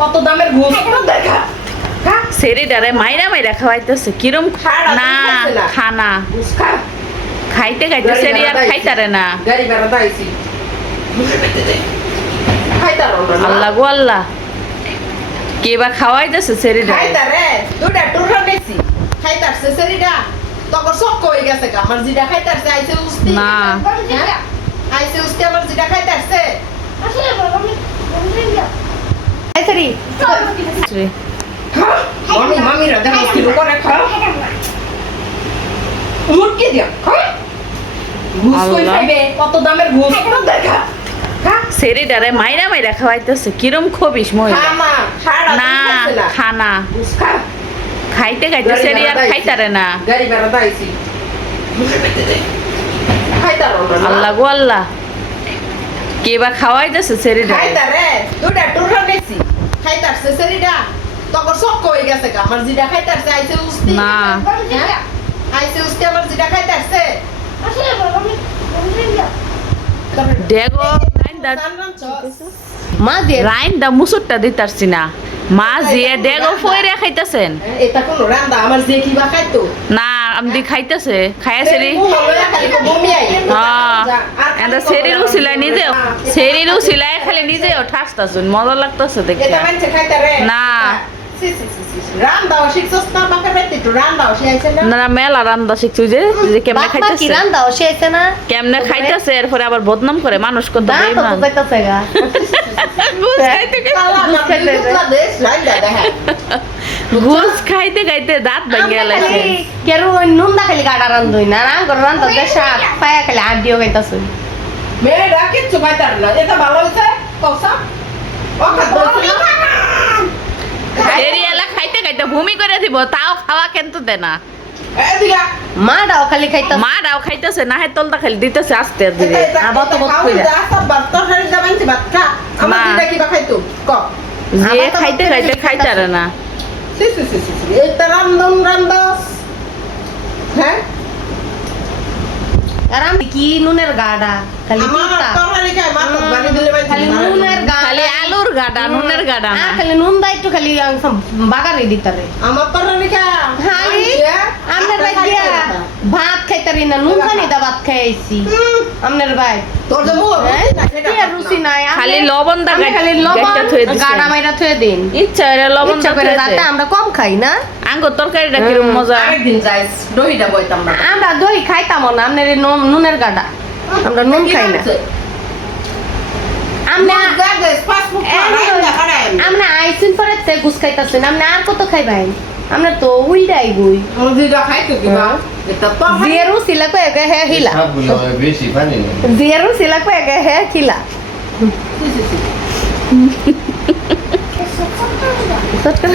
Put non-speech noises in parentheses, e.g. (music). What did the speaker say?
কত দামের ঘুষ? দেখা? খা। মাইরা মাইরা খাওয়াইতেছে। কিরম না? খানা। খাইতে খাইতে সেরি আর খাইতারে না। গাড়ি ভাড়া দাইছি। খাইতার আল্লাহ গো আল্লাহ। কে বা খাওয়াইতেছে খাইতারে? দুটা খাইতারছে তখন সব কই গেছে আমার যেটা খাইতারছে আইছে উস্তি। না। হ্যাঁ? আইছে উস্তি আমার যেটা খাইতারছে। আইতারি মামি মামিরা দেখো কিলো করে খাও মুটকি দিয়া খা ঘুষ কই খাইবে? কত দামের ঘুষ? দেখা। খা মাইরা মাইরা খাওয়াইতেছে। কিরম খবিস মহিলা না খানা খাইতে খাইতে সেরি আর খাইতারে না। আল্লাহ গো আল্লাহ। কে বা খাওয়াইতেছে সেরিডারে খাইতারে দুটা টুরা বেশি খাইতারছে সেরিডা তখন সব কই গেছে গা আমার যেটা খাইতারছে আইছে উস্তি। না। আইছে উস্তি আমার যেটা খাইতারছে ডেগো রাইন্দা মা দিয়ে। রাইন্দা মুসুরটা দিতারছি না মা জিয়ে ডেগো ফইরে খাইতাছেন। এটা কোন রান্দা আমার যে কিবা খাইতো। না। আমদি খাইতেছে খাইয়া সেরি হ্যাঁ এটা সেরিরও সিলাই নিজেও সেরিরও সিলাই খালি নিজেও ঠাসতাছুন মজা লাগতেছে খাইতারে না। না? মেলা রান্দা শিখছু যে যে কেমনে বাপ মা কি খাইতেছে? রান্দাও সে না? কেমনে খাইতেছে? এরপরে আবার বদনাম করে মানুষ কত বেইমান (laughs) ঘুষ খাইতে খাইতে- না খাইতে খাইতে খাইতে দাঁত ভেঙে আমরা লাইছে কেরু ওই নুন দা খালি গাডা রান্ধুই না রান করে রান্ধ দেশা পায়া খালি মেয়েরা কিচ্ছু খাইতার না। এটা ভালো হইছে? কসা ও এরিয়ালা খাইতে খাইতে ভূমি করে দিব তাও খাওয়া কিন্তু দে না। এদিকে মাটাও খালি খাইতাছে মা ডাও খাইতেছে না হে তলটা খালি দিতেছে আস্তে ধীরে আবার তো কইরা। যে ভাত খা। আমার না। দিদা কিবা খাইতো ক। যে খাইতে খাইতে খাইতারে না। এটা রান্ধন রান্ধস হ্যাঁ আর আমি কি নুনের গাডা খালি খালি নুনের গাডা খালি আলুর গাডা নুনের গাডা খালি নুন দা একটু খালি বাগারে দিতারে আমার তরকারি খা না নুন খানি খাইছি আমনের ভাই। তোর হ্যাঁ? কি আর রুচি নাই? খালি লবণ দা খালি লবণ গাডা মাইরা থুয়ে দিন। ইচ্ছা হইলে লবণ ইচ্ছা করে যাতে আমরা কম খাই না? আঙ্গুর তরকারিটা মজা? আরেকদিন যাইস বইতাম না। আমরা দই খাইতাম না আমনের নুনের গাডা। আমরা নুন খাই না। আমরা আমরা আইসিন পরে তে গুস খাইতাছেন। আমরা আর কত খাইবাই আমরা তো উইডাই গুই। জিয়ারু সিলা কো এগে হে হিলা জিয়ারু সিলা কো এগে হে খিলা। সটকা